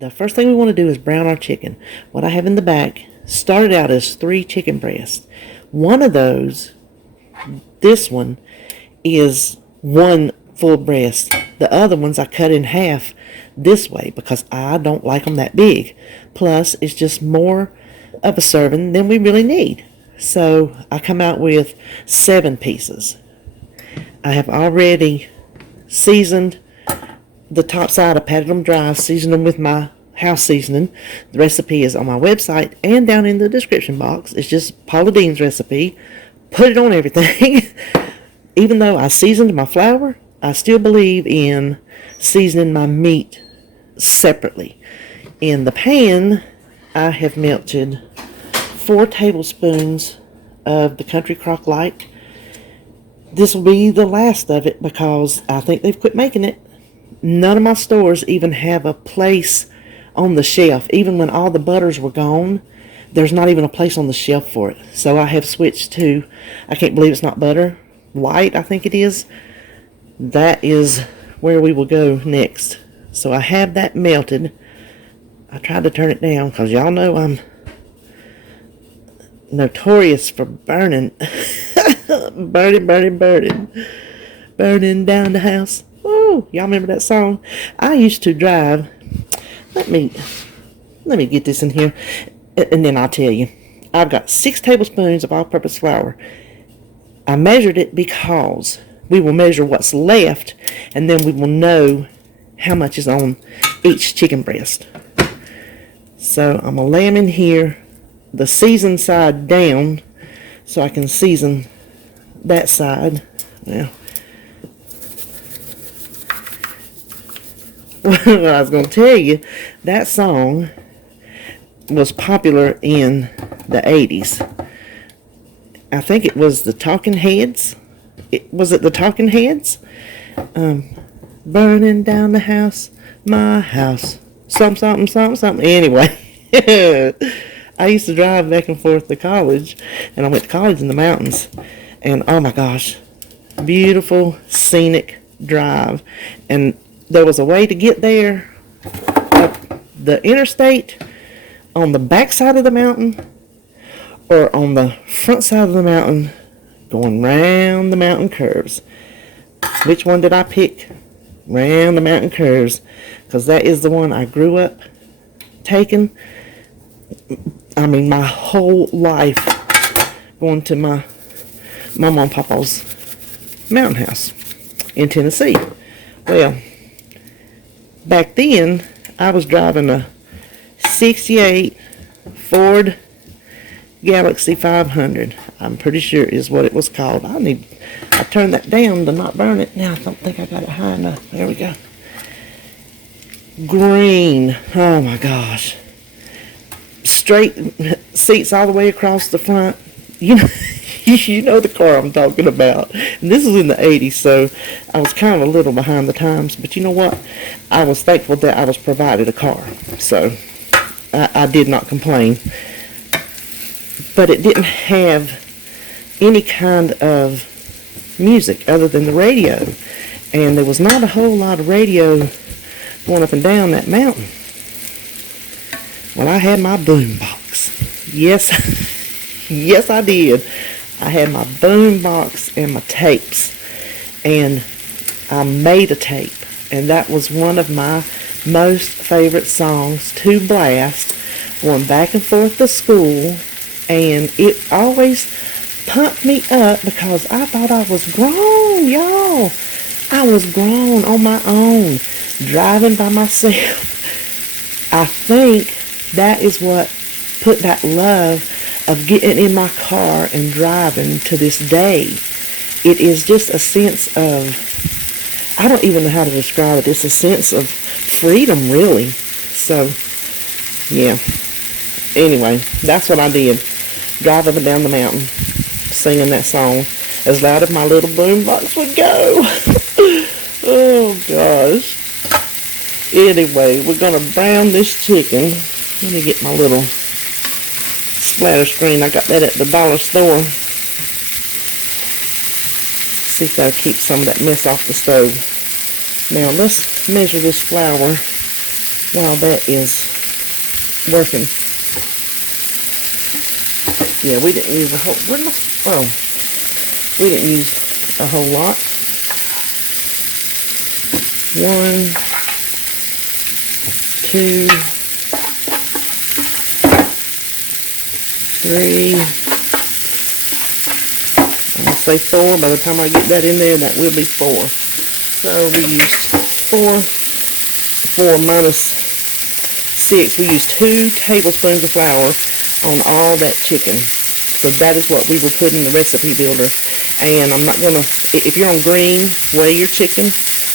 the first thing we want to do is brown our chicken. What I have in the back started out as 3 chicken breasts. One of those, this one, is 1 full breast. The other ones I cut in half this way because I don't like them that big. Plus, it's just more of a serving than we really need. So I come out with 7 pieces. I have already seasoned the top side. I patted them dry, seasoned them with my house seasoning. The recipe is on my website and down in the description box. It's just Paula Deen's recipe. Put it on everything. Even though I seasoned my flour, I still believe in seasoning my meat separately. In the pan, I have melted 4 tablespoons of the Country Crock Light. This will be the last of it because I think they've quit making it. None of my stores even have a place on the shelf. Even when all the butters were gone, there's not even a place on the shelf for it. So I have switched to, I can't believe it's not butter, white I think it is. That is where we will go next. So I have that melted. I tried to turn it down because y'all know I'm notorious for burning. Burning down the house. Oh, y'all remember that song? I used to drive. Let me get this in here, and then I'll tell you. I've got 6 tablespoons of all-purpose flour. I measured it because we will measure what's left, and then we will know how much is on each chicken breast. So I'm going to lay them in here, the seasoned side down, so I can season that side. Well, what I was going to tell you, that song was popular in the 80s. I think it was the Talking Heads. Was it the Talking Heads? Burning down the house, my house. Something. Anyway, I used to drive back and forth to college, and I went to college in the mountains. And oh my gosh, beautiful scenic drive. And there was a way to get there up the interstate on the back side of the mountain or on the front side of the mountain going round the mountain curves. Which one did I pick? Round the mountain curves, because that is the one I grew up taking. I mean, my whole life going to my mom and papa's mountain house in Tennessee. Well, back then, I was driving a 68 Ford Galaxy 500. I'm pretty sure is what it was called. I turned that down to not burn it. Now I don't think I got it high enough. There we go. Green. Oh my gosh. Straight seats all the way across the front. You know, you know the car I'm talking about. And this was in the 80s, so I was kind of a little behind the times. But you know what? I was thankful that I was provided a car. So I did not complain. But it didn't have any kind of music other than the radio. And there was not a whole lot of radio going up and down that mountain. Well, I had my boom box. Yes, yes I did. I had my boom box and my tapes. And I made a tape. And that was one of my most favorite songs to blast going back and forth to school. And it always pumped me up because I thought I was grown, y'all. I was grown on my own, driving by myself. I think that is what put that love of getting in my car and driving to this day. It is just a sense of, I don't even know how to describe it. It's a sense of freedom, really. So, yeah. Anyway, that's what I did. Drive up and down the mountain, singing that song as loud as my little boom box would go. Oh gosh. Anyway, we're gonna brown this chicken. Let me get my little splatter screen. I got that at the dollar store. See if that'll keep some of that mess off the stove. Now let's measure this flour while that is working. Yeah, we didn't use a whole, we didn't use a whole lot. 1, 2, 3, I'll say 4. By the time I get that in there, that will be 4. So we used 4 for -6. We used 2 tablespoons of flour on all that chicken. So that is what we will put in the recipe builder. And I'm not going to, if you're on green, weigh your chicken.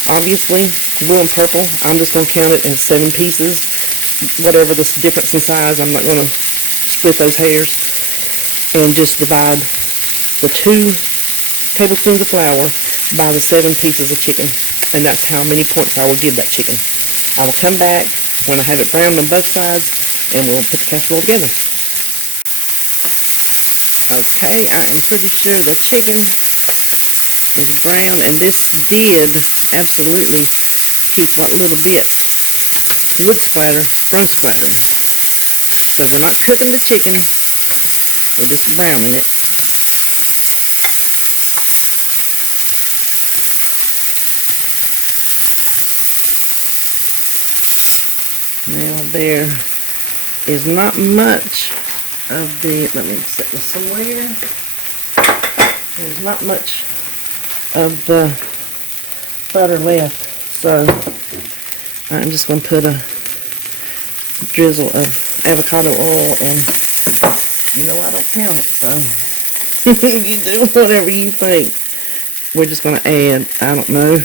Obviously, blue and purple, I'm just going to count it as 7 pieces. Whatever the difference in size, I'm not going to split those hairs. And just divide the 2 tablespoons of flour by the 7 pieces of chicken. And that's how many points I will give that chicken. I will come back when I have it browned on both sides, and we'll put the casserole together. Okay, I am pretty sure the chicken is brown, and this did absolutely keep what little bits would splatter from splattering. So we're not cooking the chicken, we're just browning it. Now there is not much of the, let me set this somewhere. There's not much of the butter left, so I'm just going to put a drizzle of avocado oil, and you know I don't count it, so you do whatever you think. We're just going to add, I don't know,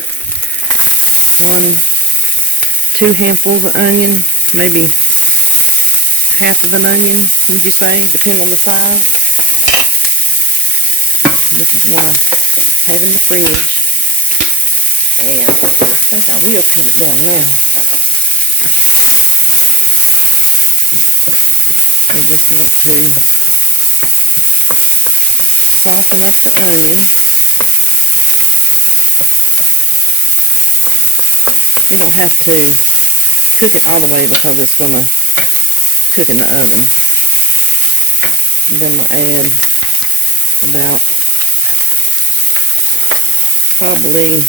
2 handfuls of onion, maybe half of an onion, would you say, depending on the size. This is what I have in the fridge, and I think I will cut it down now. We just want to soften up the onion. You don't have to cook it all the way because it's going to cook in the oven. Then we'll add about probably,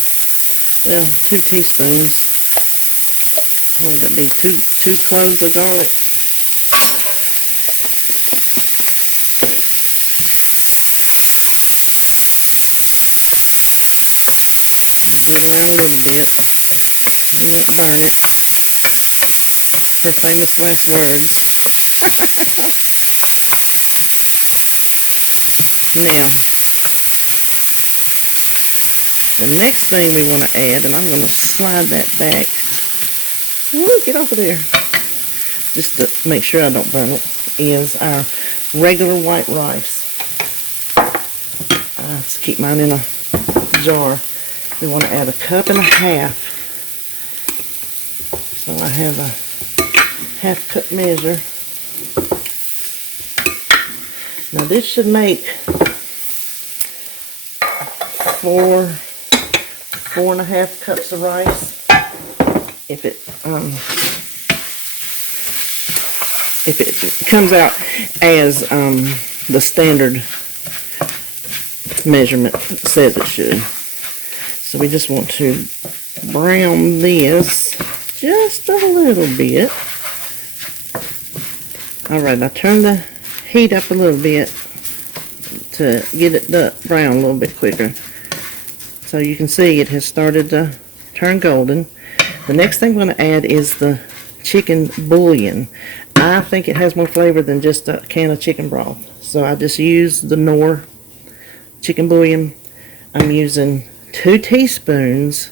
well, 2 teaspoons. What would that be? Two cloves of garlic. Move it around a little bit. We won't burn it. Her famous last words. Now, the next thing we want to add, and I'm going to slide that back. Ooh, get off of there. Just to make sure I don't burn it, is our regular white rice. Let's keep mine in a jar. We want to add 1.5 cups. So I have a 1/2 cup measure. Now this should make 4.5 cups of rice. If it comes out as the standard measurement says it should. So we just want to brown this just a little bit. Alright, I turned the heat up a little bit to get it brown a little bit quicker. So you can see it has started to turn golden. The next thing I'm going to add is the chicken bouillon. I think it has more flavor than just a can of chicken broth. So I just use the Knorr chicken bouillon. I'm using 2 teaspoons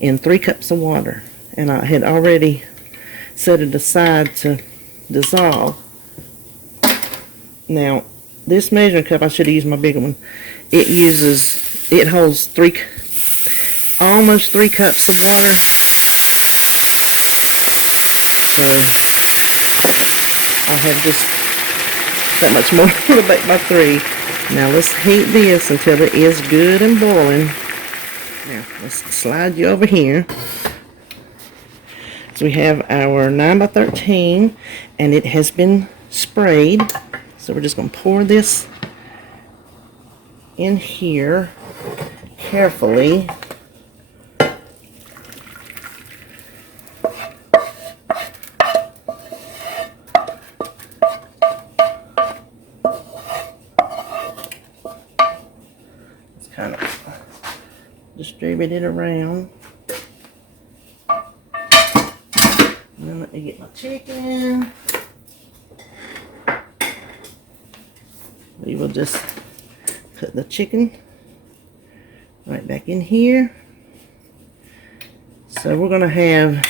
in 3 cups of water. And I had already set it aside to dissolve. Now, this measuring cup, I should have used my bigger one. It holds almost 3 cups of water. So I have just that much more to bake by 3. Now let's heat this until it is good and boiling. Now let's slide you over here. So we have our 9x13, and it has been sprayed. So we're just going to pour this in here carefully. Just kind of distribute it around. And then let me get my chicken. We will just put the chicken right back in here. So we're going to have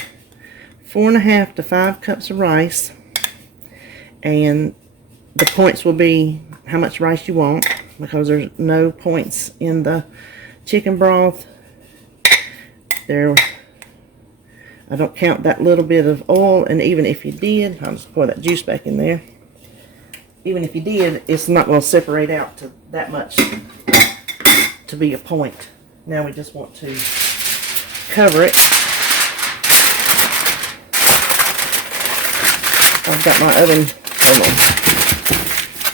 4.5 to 5 cups of rice, and the points will be how much rice you want, because there's no points in the chicken broth. I don't count that little bit of oil, and even if you did, I'll just pour that juice back in there. Even if you did, it's not going to separate out to that much to be a point. Now we just want to cover it. I've got my oven, hold on.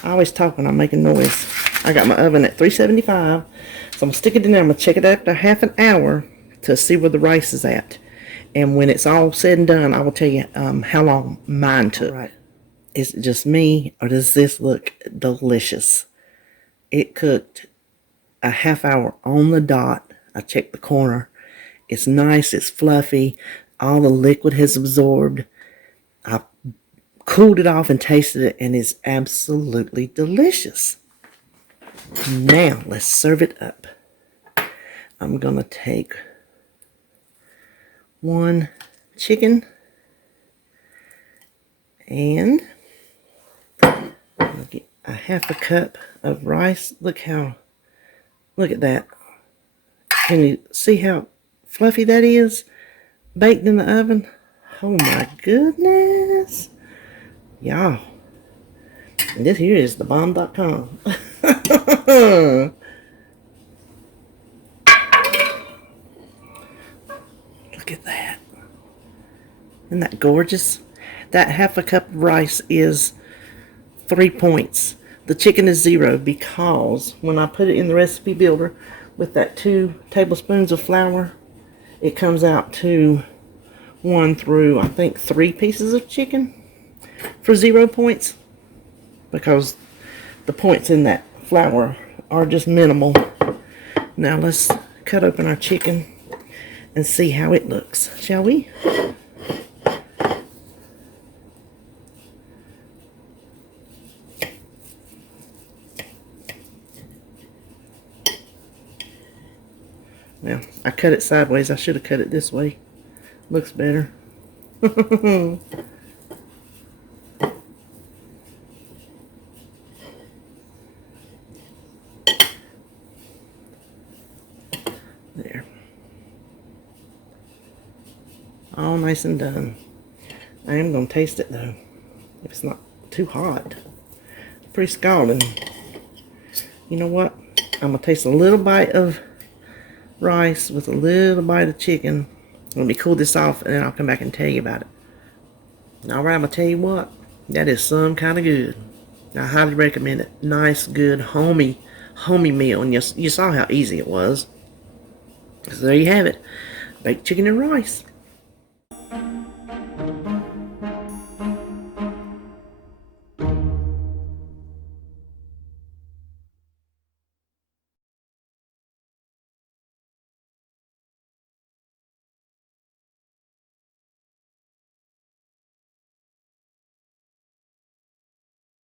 I always talk when I'm making noise. I got my oven at 375, so I'm going to stick it in there. I'm going to check it after half an hour to see where the rice is at. And when it's all said and done, I will tell you how long mine took. Right. Is it just me, or does this look delicious? It cooked a half hour on the dot. I checked the corner. It's nice, it's fluffy. All the liquid has absorbed. I cooled it off and tasted it, and it's absolutely delicious. Now, let's serve it up. I'm going to take one chicken, and I'll get a half a cup of rice. Look at that. Can you see how fluffy that is? Baked in the oven. Oh my goodness. Y'all. This here is thebomb.com. Look at that. Isn't that gorgeous? That half a cup of rice is 3 points. The chicken is 0, because when I put it in the recipe builder with that 2 tablespoons of flour, it comes out to 1 through, I think, 3 pieces of chicken for 0 points, because the points in that flour are just minimal. Now let's cut open our chicken and see how it looks, shall we? Now, I cut it sideways. I should have cut it this way. Looks better. There. All nice and done. I am going to taste it, though, if it's not too hot. Pretty scalding. You know what? I'm going to taste a little bite of rice with a little bite of chicken. Let me cool this off, and then I'll come back and tell you about it. Alright, I'm going to tell you what. That is some kind of good. I highly recommend it. Nice, good, homey meal. And you saw how easy it was. So there you have it. Baked chicken and rice.